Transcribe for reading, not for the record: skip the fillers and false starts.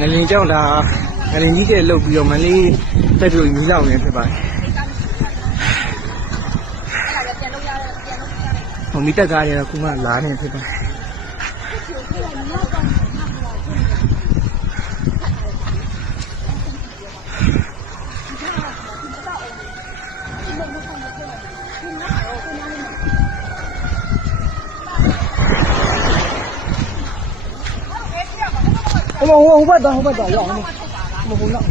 ငလင်ကြောင့်ဒါငလင်ကြီးတဲ့လောက်ပြီးတော့မလေးတက်ပြီးမီးလောင်နေဖြစ်ပါတယ်ဟိုမီးတက်ကားတွေတော့ခုမှလာနေဖြစ်ပါတယ်我不等，要么，我不弄。